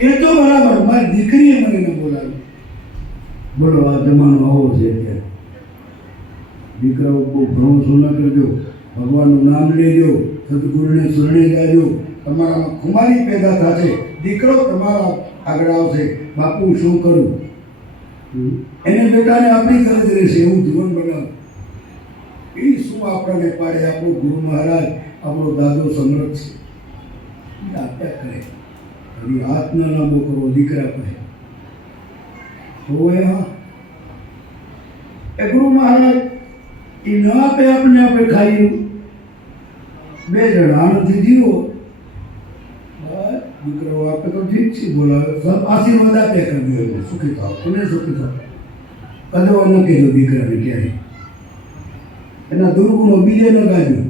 એ તો બરાબર, મારી દીકરીએ મને ન બોલાવી બોલો, આ જમાનો આવો છે અત્યારે. દીકરાઓ બહુ ભરોસો ન કરજો. ભગવાનનું નામ લેજો, સદગુરુને શરણે જાજો. તમારામાં ખુમારી પેદા થશે. દીકરો તમારા આગળ આવશે. બાપુ, શું કરું? એને બેટાને આપણી ફરજ રહેશે, એવું જીવન બનાવ. એ શું આપણને પાડે? આપણો ગુરુ મહારાજ, આપણો દાદો સંગ્રહ છે. આપ્યા કરે. હજી હાથ ન લાંબો કરો દીકરા હા એ ગુરુ મહારાજ, એ ન આપે આપણે આપણે ખાઈ બે જણ આનંદથી જીવો. દીકરો આપે તો ઠીક છે, બોલાવે. સબ આશીર્વાદ આપે કરવી હોય સુખી થાવ તમે સુખી થાવ. કદવા ન કહેજો દીકરાને ક્યારે એના દુર્ગુણો બીજે ન ગાજો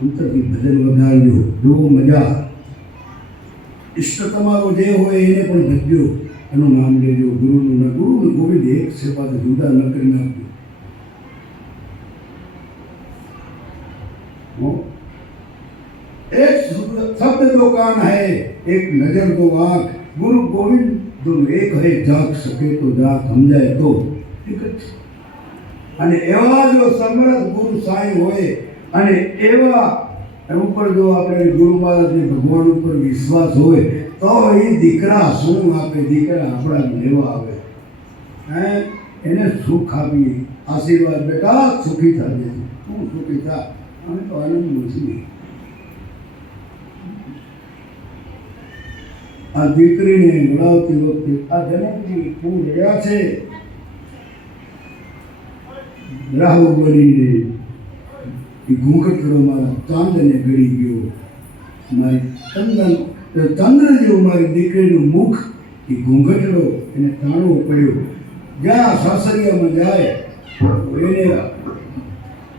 અંતરથી ભજન વધારજો જો મજા. ઈષ્ટ તમારો જે હોય એને પણ ભજજો એનું નામ લેજો ગુરુનું ના ગુરુનું ગોવિંદ એક છે પાછું જુદા ન કરી નાખજો હો? एक शब्द दो कान है एक नजर दो आंख गुरु गोविंद दोनों एक है जाग सके तो जाग સમજાય તો એક જ છે. અને એવા જો સમર્થ ગુરુ સાંઈ હોય અને એવા ઉપર જો આપણે ગુરુ મહારાજને ભગવાન ઉપર વિશ્વાસ હોય, તો એ દીકરા શું આપે? દીકરા આપણા લેવા આવે. એને સુખ આપીએ. આશીર્વાદ બેટા, સુખી થજે તું સુખી થા. અમે તો આનંદ મળશે. આ દીકરીને મળાવતી વખતે આ જનકજી પૂર રહ્યા છે. રાહુ બનીને. એ ઘૂંઘટડો મારા ચાંદને ગળી ગયો. મારી ચંદન ચંદ્ર જેવું મારી દીકરીનું મુખ એ ઘૂંઘટડો એને તાણવો પડ્યો. જ્યાં સાસરિયામાં જાય. એને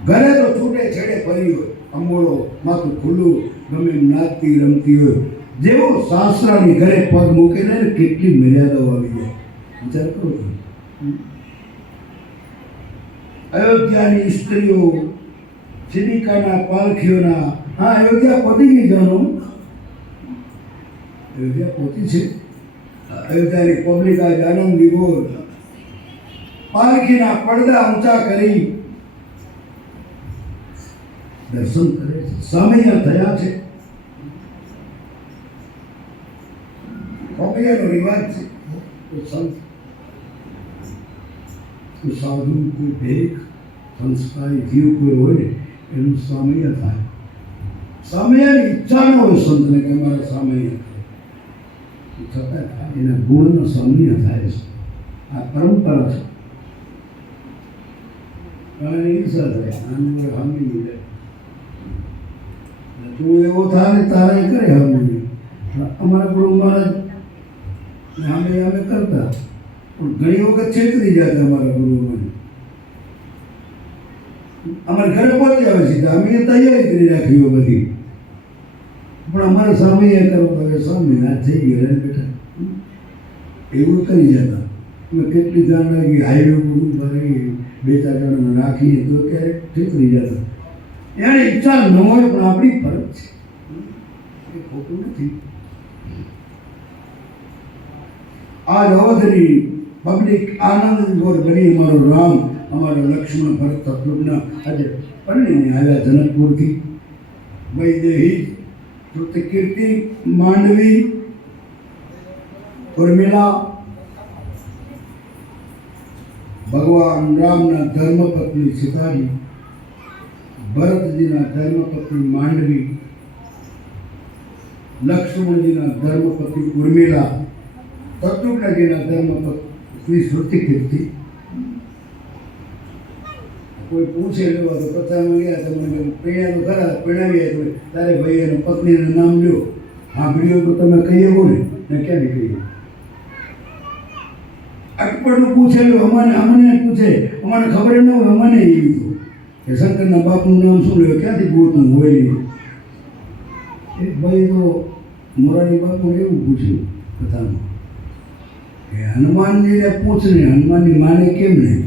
ઘરે તો છૂટે છેડે ફરી હોય. અંબોળો માથું ખુલ્લું, ગમે નાચતી રમતી હોય. જેવો સાસરાની ઘરે પગ મૂકે ને કેટલી મર્યાદાઓ આવી જાય. વિચાર કરો છો? અયોધ્યાની સ્ત્રીઓ સિનિકાના પાલખીઓના, હા, અયોધ્યા પહોંચી ગઈ અયોધ્યા પહોંચી છે. અયોધ્યાની પબ્લિક આજ આનંદ વિભોર પાલખીના પડદા ઊંચા કરી દર્શન કરે છે. સામૈયા થયા છે. સામૈયાનો રિવાજ છે. સાધુ, કોઈ ભેખ સંસ્કારી જીવ કોઈ હોય ને એનું સામય થાય. સામૈયાની ઈચ્છા ન હોય સંતને કે મારે સામય થાય. છતાં એના ગુણનો સામય થાય છે. આ પરંપરા છે. થાય આનું હામી તું એવો થાય તારે કરે હામી અમારા ગુરુ મહારાજ અમે કરતા. પણ ઘણી વખત છેતરી જતા અમારા ગુરુ મને અમારે ઘરે પહોંચી આવે છે. અમે તૈયારી કરી રાખી હોય બધી. પણ અમારા સામે એ કરો કે સામે ના થઈ ગયો રે બેઠા એવું કરી જતા. અમે કેટલી જાણ લાગી, હાઈવે ભરી બે ચાર જણાને રાખીએ, તો ક્યારેક છેતરી જતા. એને ઈચ્છા ન હોય, પણ આપણી ફરજ છે. એ ખોટું નથી. આજ અવધની પબ્લિક આનંદ ગોર બની અમારો રામ. અમારો લક્ષ્મણ ભરત શત્રુઘ્ન આજે પરણીને આવ્યા જનકપુરથી વૈદેહી કીર્તિ માંડવી ઉર્મિલા ભગવાન રામના ધર્મપત્ની સીતાજી ભરતજીના ધર્મપત્ની માંડવી લક્ષ્મણજીના ધર્મપત્ની ઉર્મિલા શત્રુઘ્નજીના ધર્મપત્ની શ્રી શ્રુતિ કીર્તિ કોઈ પૂછે લેવા તો કથામાં ગયા તો મને પૈણાનું ખરા, પૈણાવી તો તારે ભાઈ એનું પત્નીનું નામ લ્યો. સાંભળ્યું તો તમે કહીએ કહો ને મેં ક્યાંથી કહીએ? અટપટનું પૂછેલું અમને અમને પૂછે. અમને ખબર ન હોય, અમને એ લીધું કે શંકરના બાપનું નામ શું લેવું ક્યાંથી ગોતું હોય એક ભાઈ તો મોરારી બાપુ એવું પૂછ્યું કથામાં કે હનુમાનજીને પૂછને હનુમાનની માને કેમ નહીં?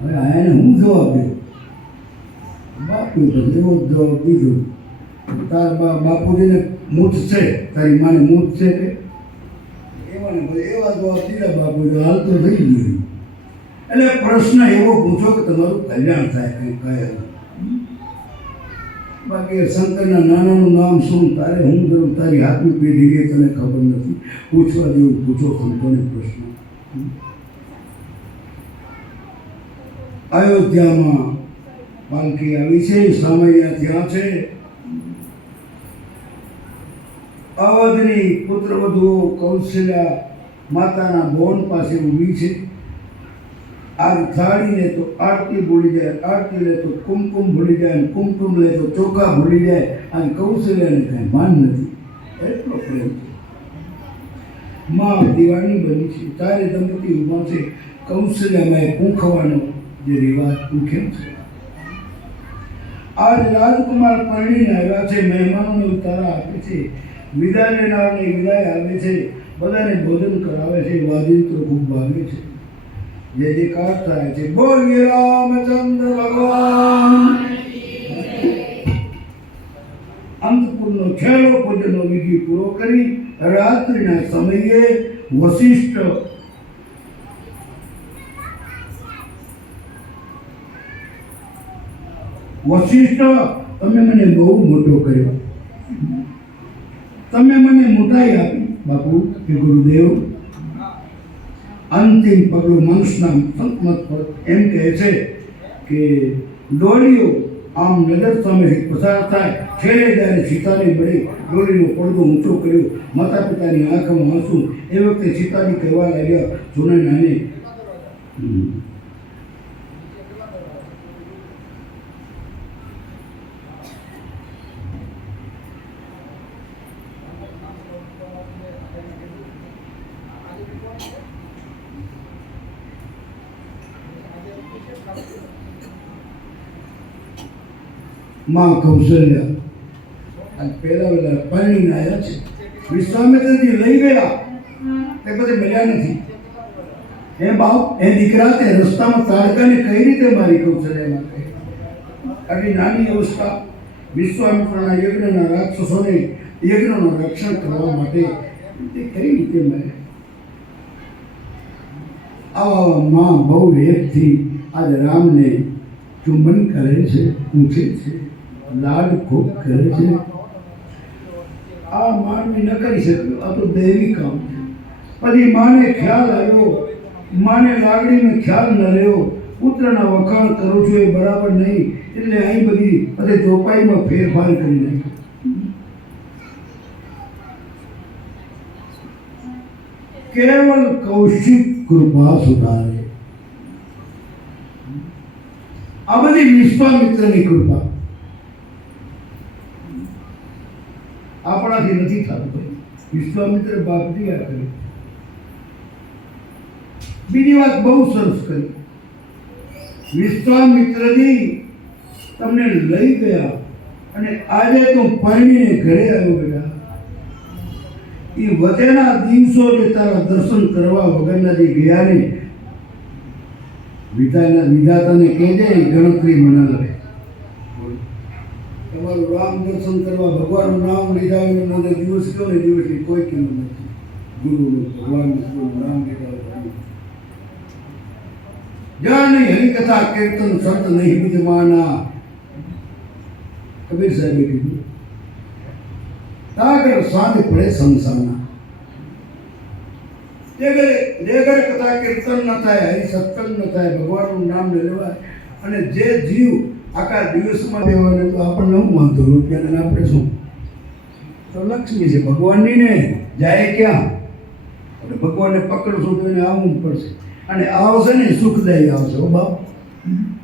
હવે આને હું જવાબ દઉં? બાપુ ધંધો એવો તારા બાપુજીને મૂઠ છે તારી માને મૂઠ છે કે એવાને એવા જવાબ સીધા બાપુજી હાલ તો થઈ ગયું એટલે પ્રશ્ન એવો પૂછો કે તમારું કલ્યાણ થાય કંઈ કહે બાકી શંકરના નાનાનું નામ શું તારે હું કરું તારી હાથની પેઢી એ તને ખબર નથી પૂછવા જેવું પૂછો શંકરને પ્રશ્ન અયોધ્યામાં પાલકી આવી છે સામૈયા ત્યાં છે. અવધની પુત્રવધુઓ કૌશલ્યા માતાના બોન પાસે ઊભી છે. આગ થાળીને તો આરતી ભૂલી જાય, આરતી લે તો કુમકુમ ભૂલી જાય, અને કુમકુમ લે તો ચોખા ભૂલી જાય, અને કૌશલ્યાને કાંઈ માન નથી. એટલો પ્રેમમાં દિવાળી બની છે તારે દંપતી ઊભા છે. કૌશલ્યામાં પૂંખવાનો જે રિવાજ પૂંખ્યો છે. આજ રાજકુમાર પરણીને આવ્યા છે, મહેમાનોને ઉતારા આપે છે વિદાય લેનારને વિદાય આપે છે, બધાને ભોજન કરાવે છે વાજિંત્રો ખૂબ ભાગે છે. જે જે કાર થાય છે. બોલીએ રામચંદ્ર ભગવાન. અંતપુરનો છેલ્લો પૂજનનો વિધિ પૂરો કરી, રાત્રિના સમયે વશિષ્ઠ વશિષ્ઠ, તમે મને બહુ મોટો કર્યો. તમે મને મોટાઈ આપી, બાપુ કે ગુરુદેવ. અંતિમ પગલું મનુષ્યના સંતમત પર એમ કહે છે કે ડોલીઓ આમ નજર સામેથી પસાર થાય. છેલ્લે જ્યારે સીતાને મળી ડોળીનો પડદો ઊંચો કર્યો માતા પિતાની આંખમાં આંસુ, એ વખતે સીતાજી કહેવા લાગ્યા, જોને નાને હમ. માં કૌશલ્યા અને પહેલા પહેલા પરણીને આવ્યા છે. વિશ્વામિત્રજી લઈ ગયા. તે પછી મળ્યા નથી. એ બાપ, એ દીકરા તે રસ્તામાં તાડકાને કઈ રીતે મારી કૌશલ્યા માટે આટલી નાની અવસ્થા. વિશ્વામિત્રના યજ્ઞના રાક્ષસોને યજ્ઞનું રક્ષણ કરવા માટે તે કઈ રીતે મળે આવા માં બહુ હેતથી આજે રામને ચુંબન કરે છે, પૂછે છે. લાડ ખૂબ કરે છે. આ માનવી ન કરી શક્યો. આ તો દૈવી કામ છે. પછી માને ખ્યાલ આવ્યો. માને લાગણીનો ખ્યાલ ન રહ્યો. પુત્રના વખાણ કરું છું એ બરાબર નહીં. એટલે અહીં બધી અને ચોપાઈમાં ફેરફાર કરી નાખ્યો. કેવલ કૌશિક કૃપા સુધારે આ બધી વિશ્વામિત્રની કૃપા. આપણાથી નથી થતું વિશ્વામિત્ર બાપજી આ કર્યું બીજી વાત બહુ સરસ કરી. વિશ્વામિત્રજી તમને લઈ ગયા અને આજે તું પરણીને ઘરે આવ્યો બેટા એ વચેના દિવસો જે તારા દર્શન કરવા વગરના જે ગયા ને, વિધાના વિધાતાને કહેજે ગણતરી મના મનાવે. તમારું રામ દર્શન કરવા, ભગવાનનું નામ લીધા વિના મને દિવસ કયો ને દિવસની કોઈ કેમ નથી. ગુરુનું, ભગવાનનું નામ લીધા. નહીં, હરિકથા, કીર્તન, સંત નહીં વિદ્યમાના કબીર સાહેબે કીધું, તાગર સાંજ પડે સંસારના. જે ઘરે જે ઘરે કથા કીર્તન ન થાય, હરિ સત્સંગ ન થાય, ભગવાનનું નામ લેવાય અને જે જીવ આખા દિવસમાં દેવાને તો આપણને હું વાંધો? રૂપિયાને આપણે શું? તો લક્ષ્મી છે ભગવાનની ને જાય ક્યાં? એટલે ભગવાનને પકડશું તો એને આવવું પડશે. અને આવશે ને, સુખદાયી આવશે. હો બાપ,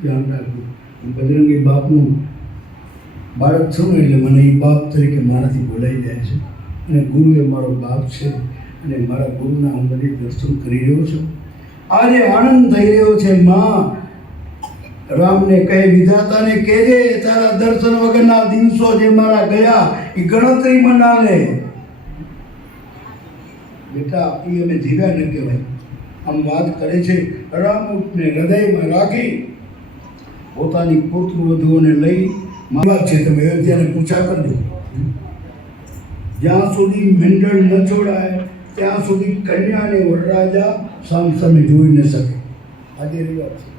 ધ્યાન રાખવું બજરંગી બાપનું બાળક છું એટલે મને એ બાપ તરીકે મારાથી બોલાઈ જાય છે. અને ગુરુ એ મારો બાપ છે, અને મારા ગુરુના હું બધી દર્શન કરી રહ્યો છું. આજે આનંદ થઈ રહ્યો છે, માં. રામને કહે, વિધાતાને કહેજે, તારા દર્શન વગરના દિવસો જે મારા ગયા, એ ગણતરીમાં ના લે બેટા એ અમે જીવ્યા ન કહેવાય. આમ વાત કરે છે રામને હૃદયમાં રાખી, પોતાની પુત્ર વધુઓને લઈ વાત છે, તમે અયોધ્યાને પૂછા કરજો જ્યાં સુધી મંડળ ન છોડાય, ત્યાં સુધી કન્યા અને વરરાજા સામસામે જોઈ ન શકે. આજે રિવાજ છે.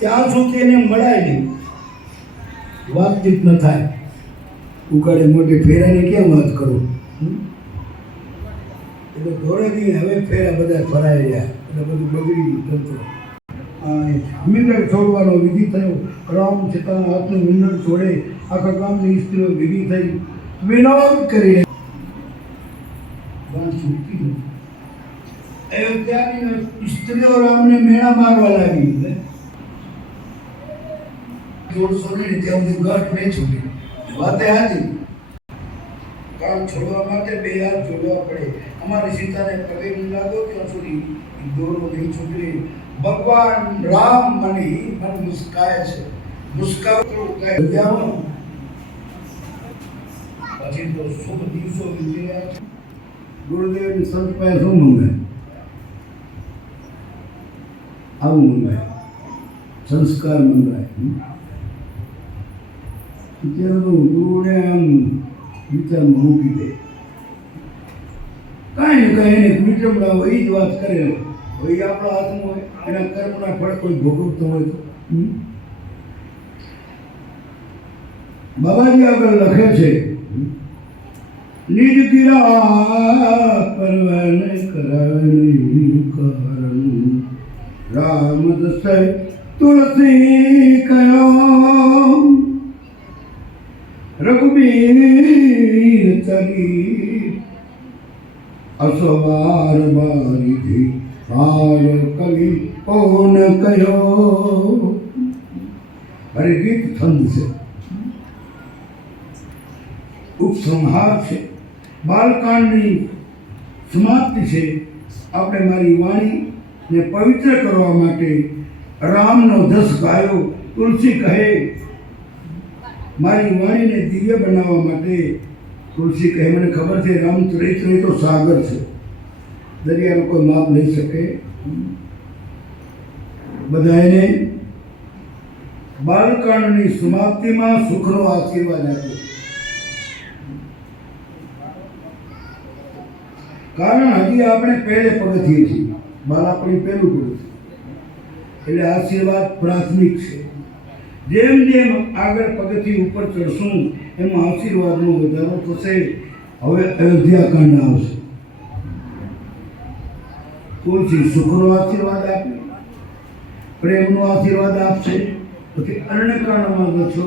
ત્યાં સુધી એને મળાય નહીં વાતચીત ન થાય ઉકાળે મોટી ફેરાની કેમ વાત કરું હમ? એટલે ધોરેથી હવે ફેરા બધા ફરાઈ ગયા એટલે બધું બગડી ગયું તંત્ર આ મિનર છોડવાનો વિધિ થયો રામ સીતાના હાથનું મિનર છોડે આખા ગામની સ્ત્રીઓ ભેગી થઈ વિનોદ કરી વાત છૂટતી નથી. અયોધ્યાની સ્ત્રીઓ રામને મેળા મારવા લાગી દોઢસો ને ત્યાં સુધી ગાંઠ નહીં છોડી વાતે હાજી કામ છોડવા માટે બે હાથ જોડવા પડે. અમારી સીતાને પગે ન લાગો ત્યાં સુધી. દોરો નહીં છૂટે. ભગવાન રામ મને મન મુસ્કાય છે. મુસ્કાવતો કહે પછી તો શુભ દિવસો વીતી છે. ગુરુદેવ સંત પાસે શું મંગાય? આવું મંગાય. સંસ્કાર મંગાય. અત્યારે ગુરુને આમ વિચારમાં મૂકી દે કાંઈ ને કાંઈ એને વિચમડા હોય એ જ વાત કરે હોય આપણા હાથમાં હોય, એના કર્મના ફળ કોઈ ભોગવતો હોય તો. બાબાજી આગળ લખે છે નિજ ગિરા પરવન કરણી કારણ રામ દસય તુલસી કયો રઘુબીર ચરી અસવાર બારી હાર કવિ કોન કયો હરિગીત છંદ છે ઉપસંહાર છે બાલકાંડની સમાપ્તિ છે આપણે મારી વાણીને પવિત્ર કરવા માટે રામનો જસ ગાયો તુલસી કહે મારી વાણીને દિવ્ય બનાવવા માટે તુલસી કહે, મને ખબર છે, રામ ચરિત્ર એ તો સાગર છે. દરિયાનો કોઈ માપ લઈ શકે? બધા એને બાલકાંડની સમાપ્તિમાં સુખનો આશીર્વાદ આપ્યો. કારણ હજી આપણે પહેલે પગથિયે છીએ. બાળકણી પહેલું પગથિયું. એટલે આશીર્વાદ પ્રાથમિક છે. જેમ જેમ આગળ પગથી ઉપર ચડશું, એમાં આશીર્વાદનો વધારો થશે. હવે અયોધ્યા કાંડ આવશે. તુલસી સુખનો આશીર્વાદ આપે, પ્રેમનો આશીર્વાદ આપશે. પછી અરણ્યકાંડમાં તો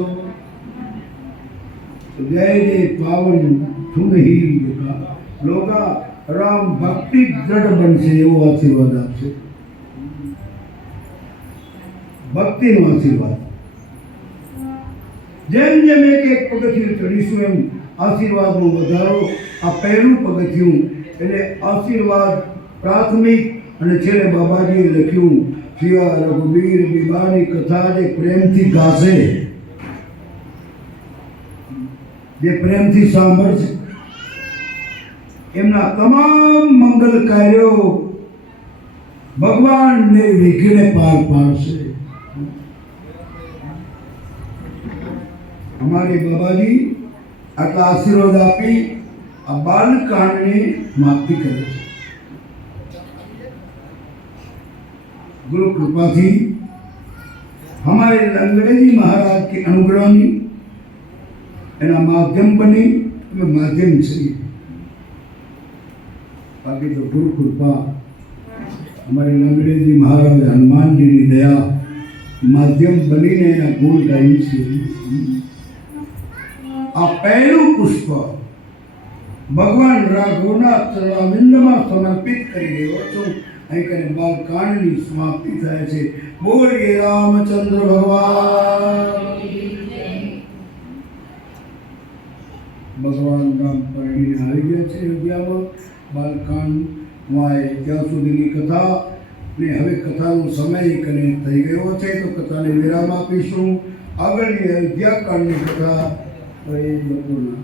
જય જય પાવન સુનહી લોકા રામ ભક્તિ દ્રઢ બનશે એવો આશીર્વાદ આપશે. ભક્તિનો આશીર્વાદ. જેમ જેમ એક એક પગથિયું ચડીશું એમ આશીર્વાદનો વધારો આ પહેલું પગથિયું એટલે આશીર્વાદ પ્રાથમિક અને છેલ્લે બાબાજીએ લખ્યું, શિવા રઘુવીર બીબાની કથા જે પ્રેમથી ગાશે. જે પ્રેમથી સાંભળશે. એમના તમામ મંગલ કાર્યો ભગવાન વિઘ્ને પાર પાડશે. અમારી બાબાજી આટલા આશીર્વાદ આપી આ બાલકાંડને સમાપ્તિ કરે છે गुरु कृपा थी हमारे अंग्रेजी महाराज के अनुग्रहनी एना माध्यम बनी वे माध्यम છે બાકી તો ગુરુ કૃપા અમારે અંગ્રેજી મહારાજ હનુમાનજીની દયા માધ્યમ બનીને એના ગુણ ગાઈ છે આ પહેલું પુષ્પ ભગવાન રાઘવના ચરણાવિંદમાં સમર્પિત કરી રહ્યો છું અહીં કરીને બાલકાંડની સમાપ્તિ થાય છે. બોલીએ રામચંદ્ર ભગવાન. ભગવાન રામ પરણીને આવી ગયા છે અયોધ્યામાં બાલકાંડમાં એ ત્યાં સુધીની કથા ને હવે કથાનો સમય કને થઈ ગયો છે. તો કથાને વિરામ આપીશું. આગળની અયોધ્યાકાંડની કથા તો એ લોકોના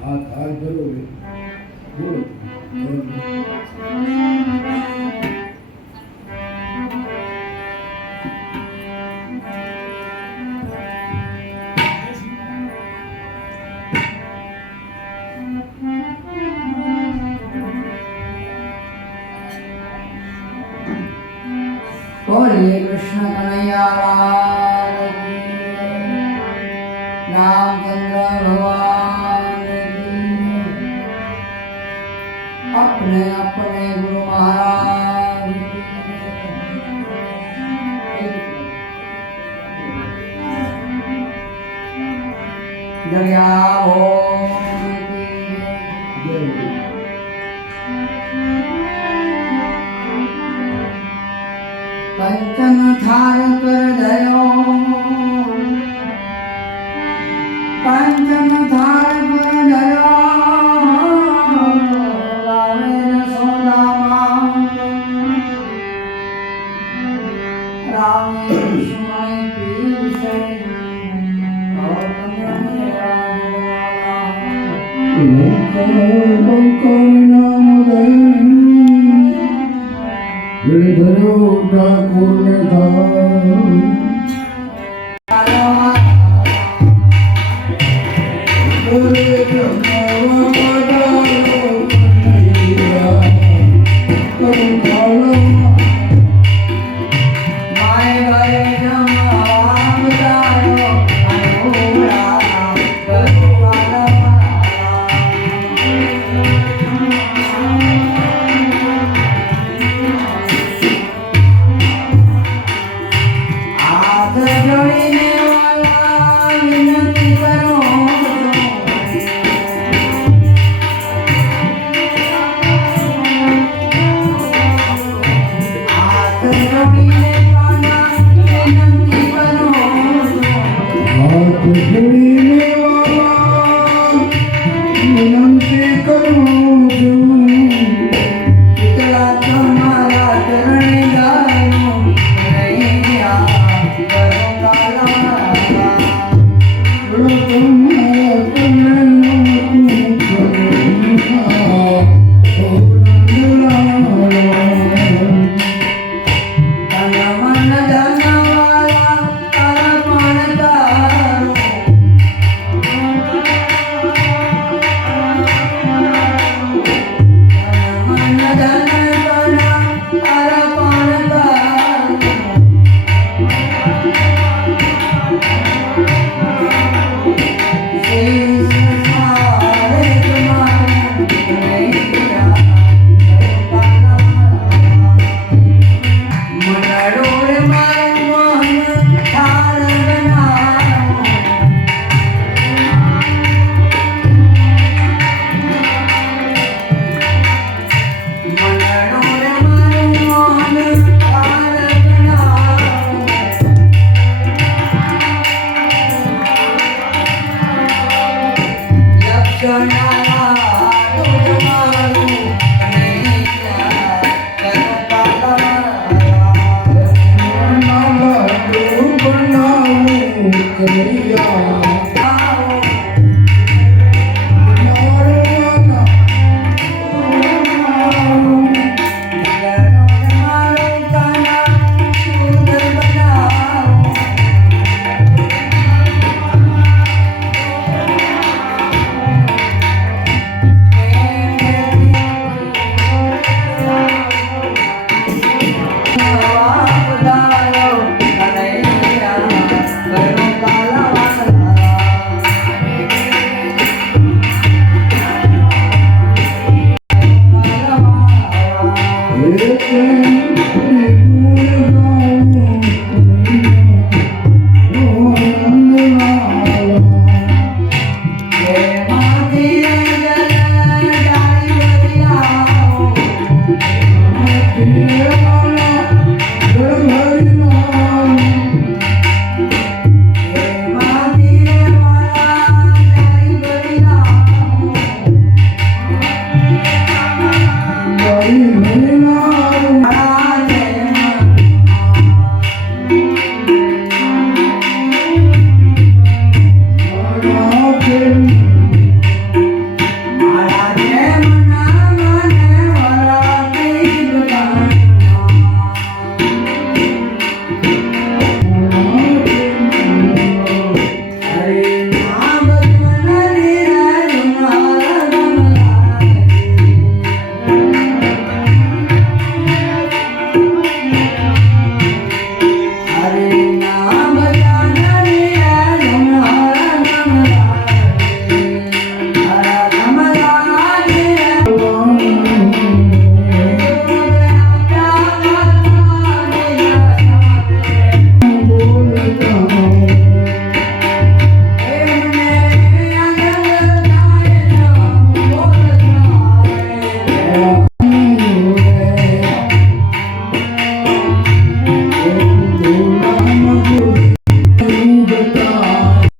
હાલ કરો રે બોલો જયા ઓમ જય પંચમ ધાર કર દયો I'm gonna.